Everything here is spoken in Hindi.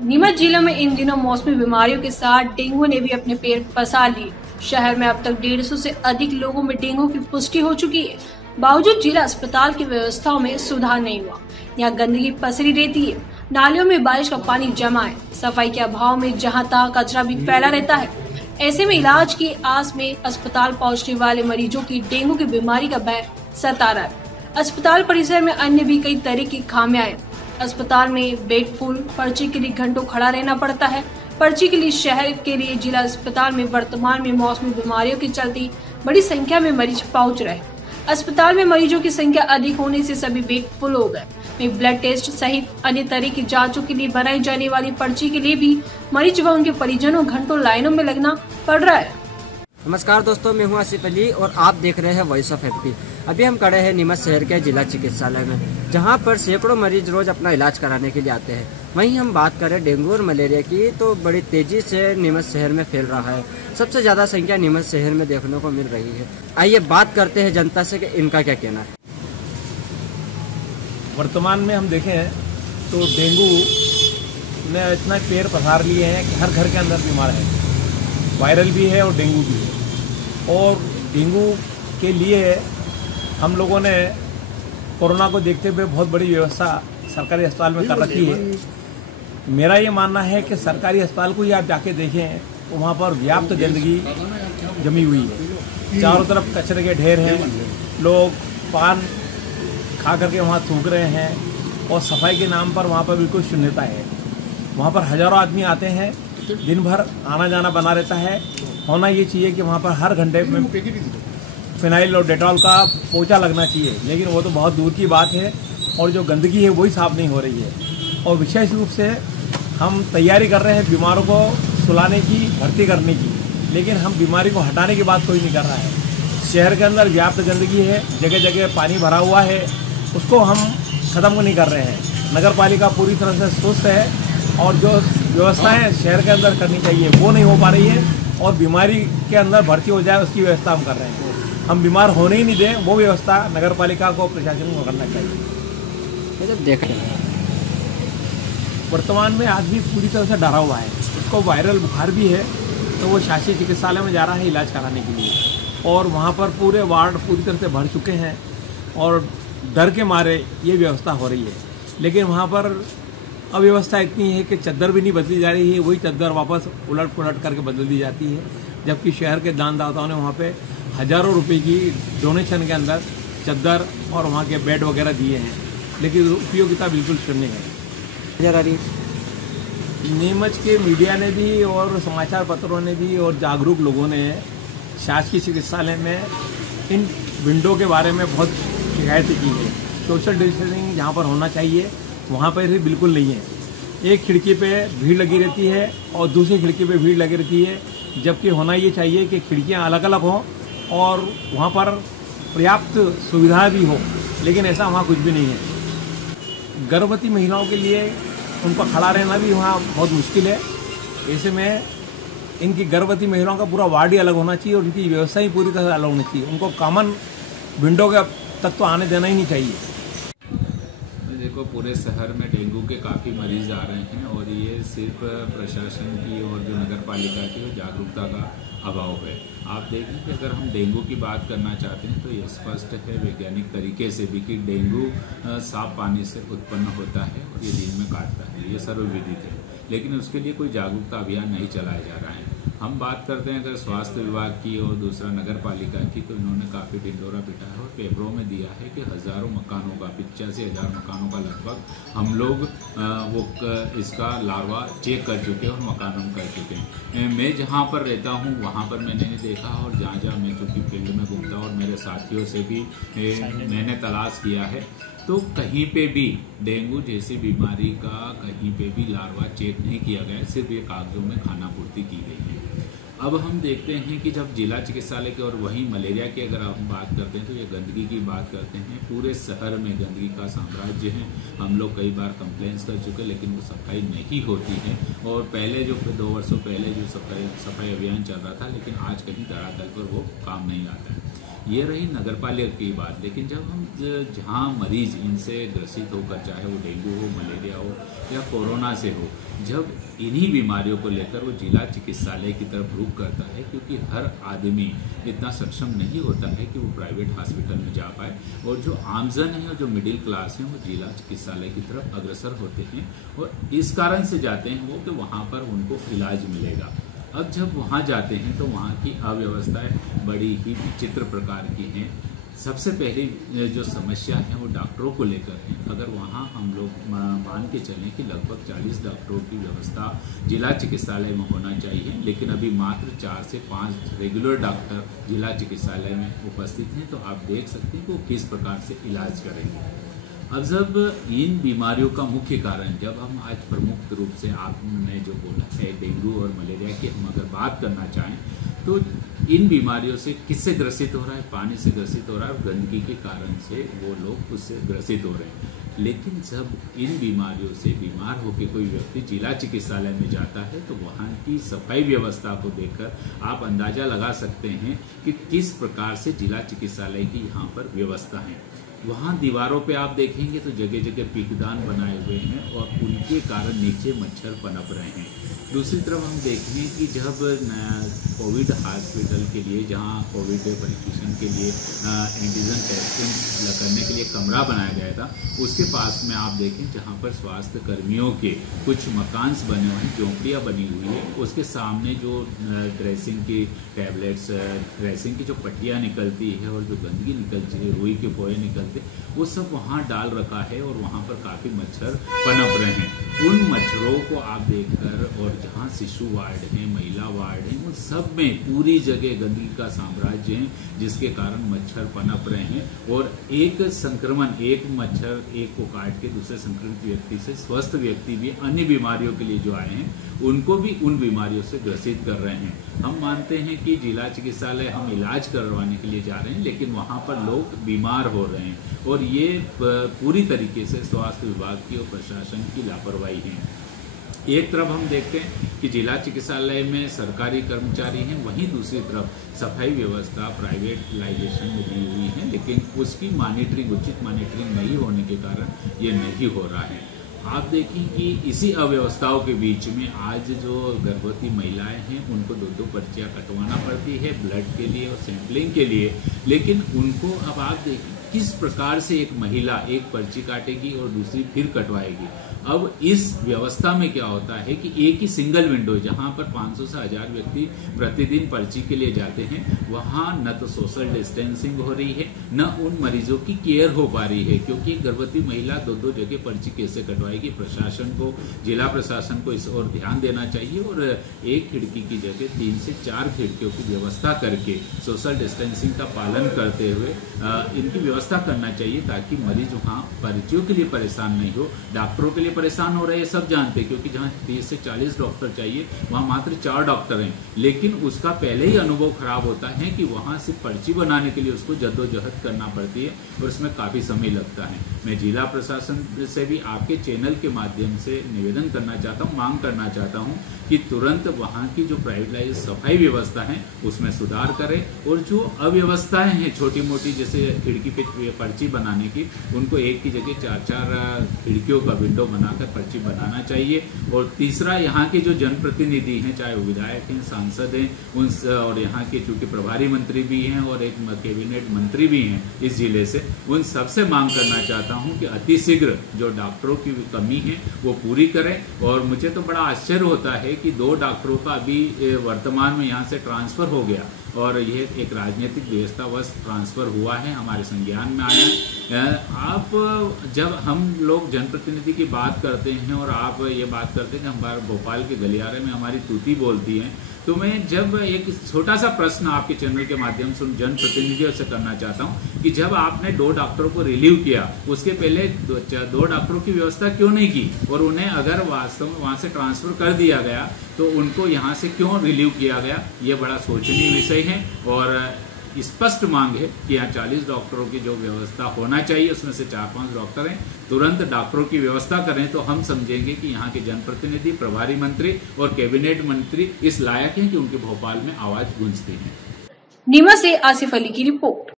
नीमच जिले में इन दिनों मौसमी बीमारियों के साथ डेंगू ने भी अपने पैर पसार लिए। शहर में अब तक 150 से अधिक लोगों में डेंगू की पुष्टि हो चुकी है। बावजूद जिला अस्पताल की व्यवस्थाओं में सुधार नहीं हुआ। यहाँ गंदगी पसरी रहती है, नालियों में बारिश का पानी जमा है, सफाई के अभाव में जहाँ तहाँ कचरा भी फैला रहता है। ऐसे में इलाज की आस में अस्पताल पहुँचने वाले मरीजों की डेंगू की बीमारी का भय सता रहा है। अस्पताल परिसर में अन्य भी कई तरह की खामियां हैं। अस्पताल में बेड फुल, पर्ची के लिए घंटों खड़ा रहना पड़ता है। पर्ची के लिए शहर के लिए जिला अस्पताल में वर्तमान में मौसमी बीमारियों के चलते बड़ी संख्या में मरीज पहुंच रहे। अस्पताल में मरीजों की संख्या अधिक होने से सभी बेड फुल हो गए। वहीं ब्लड टेस्ट सहित अन्य तरह की जांचों के लिए बनाई जाने वाली पर्ची के लिए भी मरीज व उनके परिजनों घंटों लाइनों में लगना पड़ रहा है। नमस्कार दोस्तों, मैं हूं आसिफ अली और आप देख रहे हैं वॉइस ऑफ एमपी। अभी हम खड़े हैं नीमच शहर के जिला चिकित्सालय में, जहां पर सैकड़ों मरीज रोज अपना इलाज कराने के लिए आते हैं। वहीं हम बात करें डेंगू और मलेरिया की, तो बड़ी तेजी से नीमच शहर में फैल रहा है। सबसे ज्यादा संख्या नीमच शहर में देखने को मिल रही है। आइए बात करते हैं जनता से कि इनका क्या कहना है। वर्तमान में हम देखें तो डेंगू ने इतना पैर पसार लिए हैं कि हर घर के अंदर बीमार है। वायरल भी है और डेंगू भी है। और डेंगू के लिए हम लोगों ने कोरोना को देखते हुए बहुत बड़ी व्यवस्था सरकारी अस्पताल में कर रखी है। मेरा ये मानना है कि सरकारी अस्पताल को ही आप जाके देखें तो वहाँ पर व्याप्त गंदगी जमी हुई है। चारों तरफ कचरे के ढेर हैं, लोग पान खा करके वहाँ थूक रहे हैं और सफाई के नाम पर वहाँ पर बिल्कुल शून्यता है। वहाँ पर हजारों आदमी आते हैं, दिन भर आना जाना बना रहता है। होना ये चाहिए कि वहाँ पर हर घंटे में फिनाइल और डेटॉल का पोछा लगना चाहिए, लेकिन वो तो बहुत दूर की बात है और जो गंदगी है वही साफ नहीं हो रही है। और विशेष रूप से हम तैयारी कर रहे हैं बीमारों को सुलाने की, भर्ती करने की, लेकिन हम बीमारी को हटाने की बात कोई नहीं कर रहा है। शहर के अंदर व्याप्त गंदगी है, जगह जगह पानी भरा हुआ है, उसको हम खत्म नहीं कर रहे हैं। नगर पालिका पूरी तरह से सुस्त है और जो व्यवस्थाएं शहर के अंदर करनी चाहिए वो नहीं हो पा रही है, और बीमारी के अंदर भर्ती हो जाए उसकी व्यवस्था हम कर रहे हैं। हम बीमार होने ही नहीं दें, वो व्यवस्था नगर पालिका को, प्रशासन को करना चाहिए। जब देख रहे हैं वर्तमान में आदमी पूरी तरह से डरा हुआ है, उसको वायरल बुखार भी है, तो वो शासकीय चिकित्सालय में जा रहा है इलाज कराने के लिए, और वहाँ पर पूरे वार्ड पूरी तरह से भर चुके हैं और डर के मारे ये व्यवस्था हो रही है। लेकिन वहाँ पर अव्यवस्था इतनी है कि चद्दर भी नहीं बदली जा रही है, वही चद्दर वापस उलट पुलट करके बदल दी जाती है, जबकि शहर के दानदाताओं ने वहाँ पे हजारों रुपए की डोनेशन के अंदर चद्दर और वहाँ के बेड वगैरह दिए हैं, लेकिन उपयोगिता बिल्कुल शून्य है। नीमच के मीडिया ने भी और समाचार पत्रों ने भी और जागरूक लोगों ने शासकीय चिकित्सालय में इन विंडो के बारे में बहुत शिकायत की है। सोशल डिस्टेंसिंग जहाँ पर होना चाहिए वहाँ पर ही बिल्कुल नहीं है। एक खिड़की पे भीड़ लगी रहती है और दूसरी खिड़की पे भीड़ लगी रहती है, जबकि होना ये चाहिए कि खिड़कियाँ अलग अलग हों और वहाँ पर पर्याप्त सुविधा भी हो, लेकिन ऐसा वहाँ कुछ भी नहीं है। गर्भवती महिलाओं के लिए उनका खड़ा रहना भी वहाँ बहुत मुश्किल है। ऐसे में इनकी गर्भवती महिलाओं का पूरा वार्ड ही अलग होना चाहिए और उनकी व्यवस्था ही पूरी तरह से अलग होनी चाहिए। उनको कॉमन विंडो के तक तो आने देना ही नहीं चाहिए। देखो, पूरे शहर में डेंगू के काफ़ी मरीज आ रहे हैं और ये सिर्फ प्रशासन की और जो नगर पालिका की जागरूकता का अभाव है। आप देखें कि अगर हम डेंगू की बात करना चाहते हैं तो ये स्पष्ट है वैज्ञानिक तरीके से भी कि डेंगू साफ पानी से उत्पन्न होता है और ये दिन में काटता है, ये सर्वविदित है। लेकिन उसके लिए कोई जागरूकता अभियान नहीं चलाया जा रहा है। हम बात करते हैं अगर स्वास्थ्य विभाग की और दूसरा नगर पालिका की, तो इन्होंने काफ़ी ढिंडोरा पिटा है और पेपरों में दिया है कि हज़ारों मकानों का, 85,000 मकानों का लगभग हम लोग इसका लार्वा चेक कर चुके हैं और मकानों कर चुके हैं। मैं जहाँ पर रहता हूँ वहाँ पर मैंने नहीं देखा, और जहाँ जहाँ मैं चूँकि फील्ड में घूमता हूँ और मेरे साथियों से भी मैंने तलाश किया है, तो कहीं पे भी डेंगू जैसी बीमारी का कहीं पे भी लार्वा चेक नहीं किया गया, सिर्फ ये कागजों में खानापूर्ति की गई है। अब हम देखते हैं कि जब जिला चिकित्सालय के और वहीं मलेरिया की अगर हम बात करते हैं तो ये गंदगी की बात करते हैं। पूरे शहर में गंदगी का साम्राज्य है। हम लोग कई बार कंप्लेंट्स कर चुके, लेकिन वो सफाई नहीं होती है। और पहले जो 2 वर्षों पहले जो सफाई अभियान चल रहा था, लेकिन आज कहीं धरातल पर वो काम नहीं आता है। ये रही नगर पालिका की बात। लेकिन जब हम जहाँ मरीज इनसे ग्रसित होकर, चाहे वो डेंगू हो, मलेरिया हो या कोरोना से हो, जब इन्हीं बीमारियों को लेकर वो जिला चिकित्सालय की तरफ रुख करता है, क्योंकि हर आदमी इतना सक्षम नहीं होता है कि वो प्राइवेट हॉस्पिटल में जा पाए, और जो आमजन है और जो मिडिल क्लास है वो जिला चिकित्सालय की तरफ अग्रसर होते हैं और इस कारण से जाते हैं वो कि वहाँ पर उनको इलाज मिलेगा। अब जब वहाँ जाते हैं तो वहाँ की अव्यवस्थाएं बड़ी ही विचित्र प्रकार की हैं। सबसे पहली जो समस्या है वो डॉक्टरों को लेकर है। अगर वहाँ हम लोग मान के चलें कि लगभग 40 डॉक्टरों की व्यवस्था जिला चिकित्सालय में होना चाहिए, लेकिन अभी मात्र 4 से 5 रेगुलर डॉक्टर जिला चिकित्सालय में उपस्थित हैं, तो आप देख सकते हैं कि वो किस प्रकार से इलाज करेंगे। अब जब इन बीमारियों का मुख्य कारण, जब हम आज प्रमुख रूप से आपने जो बोला है डेंगू और मलेरिया की हम अगर बात करना चाहें, तो इन बीमारियों से किससे ग्रसित हो रहा है? पानी से ग्रसित हो रहा है और गंदगी के कारण से वो लोग उससे ग्रसित हो रहे हैं। लेकिन जब इन बीमारियों से बीमार होकर कोई व्यक्ति जिला चिकित्सालय में जाता है तो वहाँ की सफाई व्यवस्था को देखकर आप अंदाजा लगा सकते हैं कि किस प्रकार से जिला चिकित्सालय की यहाँ पर व्यवस्था है। वहाँ दीवारों पे आप देखेंगे तो जगह जगह पिकदान बनाए हुए हैं और उनके कारण नीचे मच्छर पनप रहे हैं। दूसरी तरफ हम देखें कि जब कोविड हॉस्पिटल के लिए, जहाँ कोविड परीक्षण के लिए एंटीजन टेस्टिंग करने के लिए कमरा बनाया गया था, उसके पास में आप देखें जहाँ पर स्वास्थ्य कर्मियों के कुछ मकान बने हुए हैं, झोंपड़ियाँ बनी हुई है, उसके सामने जो ड्रेसिंग की टैबलेट्स, ड्रेसिंग की जो पट्टियाँ निकलती है और जो गंदगी निकलती है, रुई के फोए निकलते, वो सब वहाँ डाल रखा है और वहाँ पर काफी मच्छर पनप रहे हैं। उन मच्छरों को आप देखकर, और जहाँ शिशु वार्ड है, महिला वार्ड है, उन सब में पूरी जगह गंदगी का साम्राज्य है, जिसके कारण मच्छर पनप रहे हैं और एक संक्रमण, एक मच्छर एक को काट के दूसरे संक्रमित व्यक्ति से स्वस्थ व्यक्ति भी अन्य बीमारियों के लिए जो आए हैं उनको भी उन बीमारियों से ग्रसित कर रहे हैं। हम मानते हैं कि जिला चिकित्सालय हम इलाज करवाने के लिए जा रहे हैं, लेकिन वहाँ पर लोग बीमार हो रहे हैं और ये पूरी तरीके से स्वास्थ्य विभाग की और प्रशासन की लापरवाही है। एक तरफ हम देखते हैं कि जिला चिकित्सालय में सरकारी कर्मचारी हैं, वहीं दूसरी तरफ सफाई व्यवस्था प्राइवेटाइजेशन में दी हुई है, लेकिन उसकी मॉनिटरिंग, उचित मॉनिटरिंग नहीं होने के कारण ये नहीं हो रहा है। आप देखें कि इसी अव्यवस्थाओं के बीच में आज जो गर्भवती महिलाएं हैं उनको 2-2 पर्चियाँ कटवाना पड़ती है ब्लड के लिए और सैंपलिंग के लिए, लेकिन उनको अब आप देखें किस प्रकार से एक महिला एक पर्ची काटेगी और दूसरी फिर कटवाएगी। अब इस व्यवस्था में क्या होता है कि एक ही सिंगल विंडो, जहां पर 500 से 1000 व्यक्ति प्रतिदिन पर्ची के लिए जाते हैं, वहां न तो सोशल डिस्टेंसिंग हो रही है, न उन मरीजों की केयर हो पा रही है, क्योंकि गर्भवती महिला 2-2 जगह पर्ची कैसे कटवाएगी। प्रशासन को, जिला प्रशासन को इस ओर ध्यान देना चाहिए और एक खिड़की की जगह 3 से 4 खिड़कियों की व्यवस्था करके सोशल डिस्टेंसिंग का पालन करते हुए इनकी व्यवस्था करना चाहिए, ताकि मरीज वहाँ पर्चियों के लिए परेशान नहीं हो। डॉक्टरों के लिए परेशान हो रहे हैं, सब जानते हैं, क्योंकि जहाँ 30 से 40 डॉक्टर चाहिए वहाँ मात्र 4 डॉक्टर हैं, लेकिन उसका पहले ही अनुभव खराब होता है कि वहाँ से पर्ची बनाने के लिए उसको जद्दोजहद करना पड़ती है और इसमें काफी समय लगता है। मैं जिला प्रशासन से भी आपके चैनल के माध्यम से निवेदन करना चाहता हूँ, मांग करना चाहता हूँ कि तुरंत वहाँ की जो प्राइवेटाइज सफाई व्यवस्था है उसमें सुधार करें और जो अव्यवस्थाएं हैं छोटी मोटी, जैसे खिड़की पे पर्ची बनाने की, उनको एक की जगह 4-4 खिड़कियों का विंडो बनाकर पर्ची बनाना चाहिए। और तीसरा, यहाँ के जो जनप्रतिनिधि हैं, चाहे वो विधायक हैं, सांसद हैं, उन और यहाँ के चूंकि प्रभारी मंत्री भी हैं और एक कैबिनेट मंत्री भी हैं इस जिले से, उन सबसे मांग करना चाहता हूँ कि अतिशीघ्र जो डॉक्टरों की कमी है वो पूरी करें। और मुझे तो बड़ा आश्चर्य होता है कि 2 डॉक्टरों का अभी वर्तमान में यहाँ से ट्रांसफर हो गया और यह एक राजनीतिक व्यवस्थावश ट्रांसफर हुआ है, हमारे संज्ञान में आया है। आप जब हम लोग जनप्रतिनिधि की बात करते हैं और आप ये बात करते हैं कि हमारे भोपाल के गलियारे में हमारी तूती बोलती है, तो मैं जब एक छोटा सा प्रश्न आपके चैनल के माध्यम से उन जनप्रतिनिधियों से करना चाहता हूं कि जब आपने 2 डॉक्टरों को रिलीव किया, उसके पहले 2 डॉक्टरों की व्यवस्था क्यों नहीं की, और उन्हें अगर वास्तव में वहां से ट्रांसफर कर दिया गया तो उनको यहाँ से क्यों रिलीव किया गया, ये बड़ा सोचनीय विषय है। और स्पष्ट मांग है कि यहाँ 40 डॉक्टरों की जो व्यवस्था होना चाहिए उसमें से 4-5 डॉक्टर हैं, तुरंत डॉक्टरों की व्यवस्था करें तो हम समझेंगे कि यहाँ के जनप्रतिनिधि, प्रभारी मंत्री और कैबिनेट मंत्री इस लायक हैं कि उनके भोपाल में आवाज गूंजती है। नीमच से आसिफ अली की रिपोर्ट।